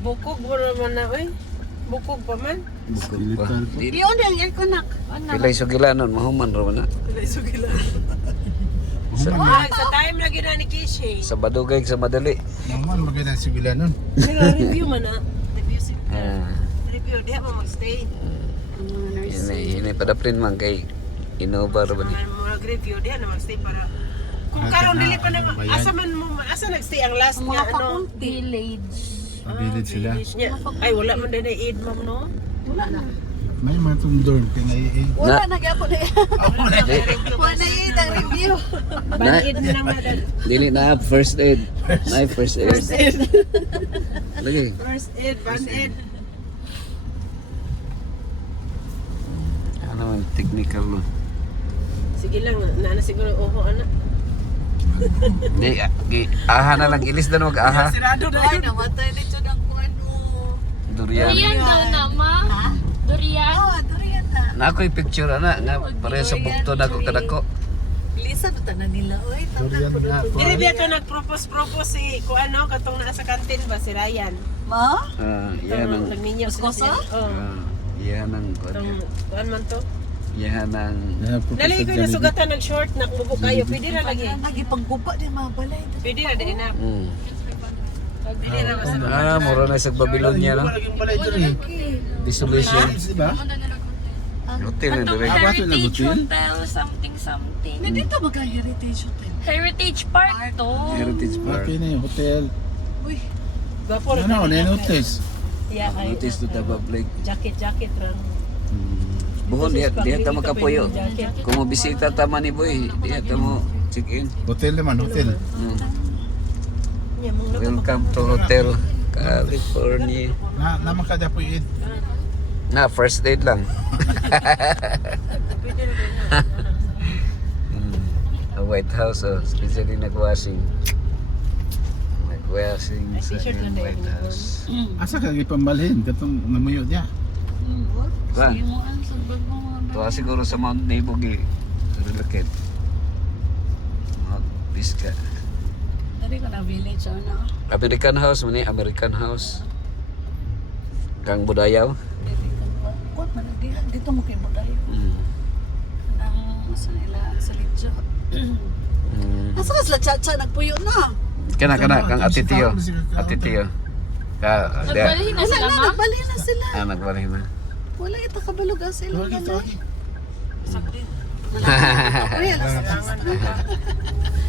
Bukog mo naman na, oy. Bukog pa man. Bukog pa. Iyon yung aircon nak. Pilay sugilanon, mahuman ro na. Pilay sugila. Sa, Sa time na gina ni Kishi. sa badugay sa madali. Naman maganda sigula nun. Pero review man na. Review si Ah, review diha mo magstay. ini pada print man kay Innova ro ba ni. Mag-review diha na magstay para kung karon dili pa na asa man mo asa nagstay ang last nga ano Village. Village sila. village niya. Ay wala man din aid ma'am no. Wala na. May mga itong dorm. Tinay Wala na gyapon na yan. Wala na yun ang review. Ban-aid na lang madal. Dili na first aid. Na first aid. First aid. Lagi. First aid, ban-aid. Ano man technical no. Sige lang, na siguro oho ana. Di aha na lang ilis dan wag aha. Sirado na Ay, yun. namatay dito ng kuano. Durian. Durian daw na, ma. Durian. Oh, durian na. Na ako'y picture ana nga pareho sa bukto na ko kadako. Lisa na tanan nila. Oy, Durian na. Dili biya to nagpropose si ko ano katong naa sa kantin ba si Ryan. Ma? Ah, yan ang Nagninyaw sila Kosa? siya. Oh. yan ang Kuan man to. yan ang Dali ko na sugatan nag short na mugo kayo. Pwede na lagi. Lagi panggupa di mabalay. Pwede na din na. Pwede na basta. mura na sa Babylonia no. Laging balay dyan Dissolution. Diba? Hotel na dire. Ah, bakit Heritage nag-hotel? Hotel, something. Nandito magka-heritage hotel. Heritage Park to. Heritage Park. Okay na yung hotel. Uy, Gwapo Ano, ano yung hotel? Yeah, ay. Notice to the public. Jacket ran. Buhon diha ta makapuyo. Kung mo bisita ta man ni boy, diha ta mo check in. Hotel naman, hotel. Yeah, mong Welcome to Hotel California. Naman ka dyan po yun. Na first aid lang. A White House especially nag-washing. Nag-washing sa T-shirt lang dahil White House. Asa ka ipambalhin? Katong namuyo niya. Ba? sige mo ang sugbag mo mga Tuwa siguro sa Mount Nabugi. Relocate. Mount Pisgah. Dari ko na village ano. American House man ni American House. Kang Budayaw. Kung man dito mo kay Buday. Nang sa nila sa litso. Asa ka sila chacha nagpuyo na. Kana kang atitiyo. Atitiyo. Nagbalihin na Wala sila, na, ma. nagbali na sila. Nagbalik na. Wala ita kabalog ang sila. Tawagi, tawagi. Uy, alas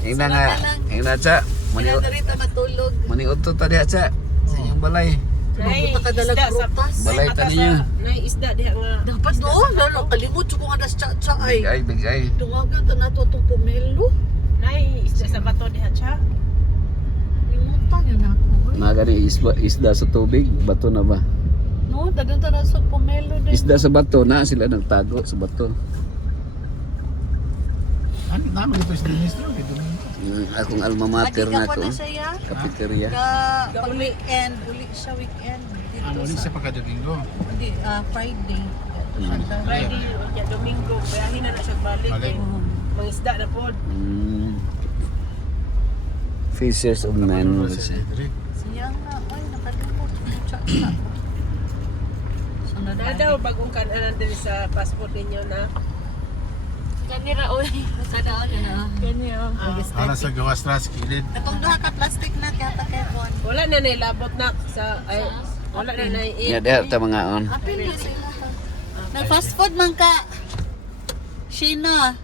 Ina nga, ina cha. Wala na rin matulog. Mani uto ta diha cha. Sa inyong balay. Nay, Magpunta ka dalag isda sa prutas. Balay ta ninyo. Nay, isda diha nga. Dapat doon, lalo kalimot ko nga das chacha Big ay. eye, big eye. Dungagan ta nato itong pomelo. Nay, isda sa bato diha cha. Limutan yun ako. Nagani isda sa tubig, bato na ba? No, dagan ta na sa pomelo din. Isda sa bato na sila nagtago sa bato. Ano naman ito si Dennis to? Ito naman. Akong alma mater na Agi ka ko. po na siya. Cafeteria. Pag weekend, uli siya weekend. Ano Dito ulit sa, siya pagka-domingo? hindi, Friday. Friday o kaya Domingo, bayahin na siya balik. Balik. Mga isda na pod. Fishes of men. Siyang na, ay, nakalimot. Chacha. Sunod Na daw bagong kanan din sa passport ninyo na. Gani ra, oy. Kada yun na. Gani, oh. Para sa gawas ras, kilid. Katong duha ka plastic na kaya kay Bon. Wala na nailabot na sa ay wala na na Ya diha ta mga on. Apil na sila. Nag fast food man ka. Sheena.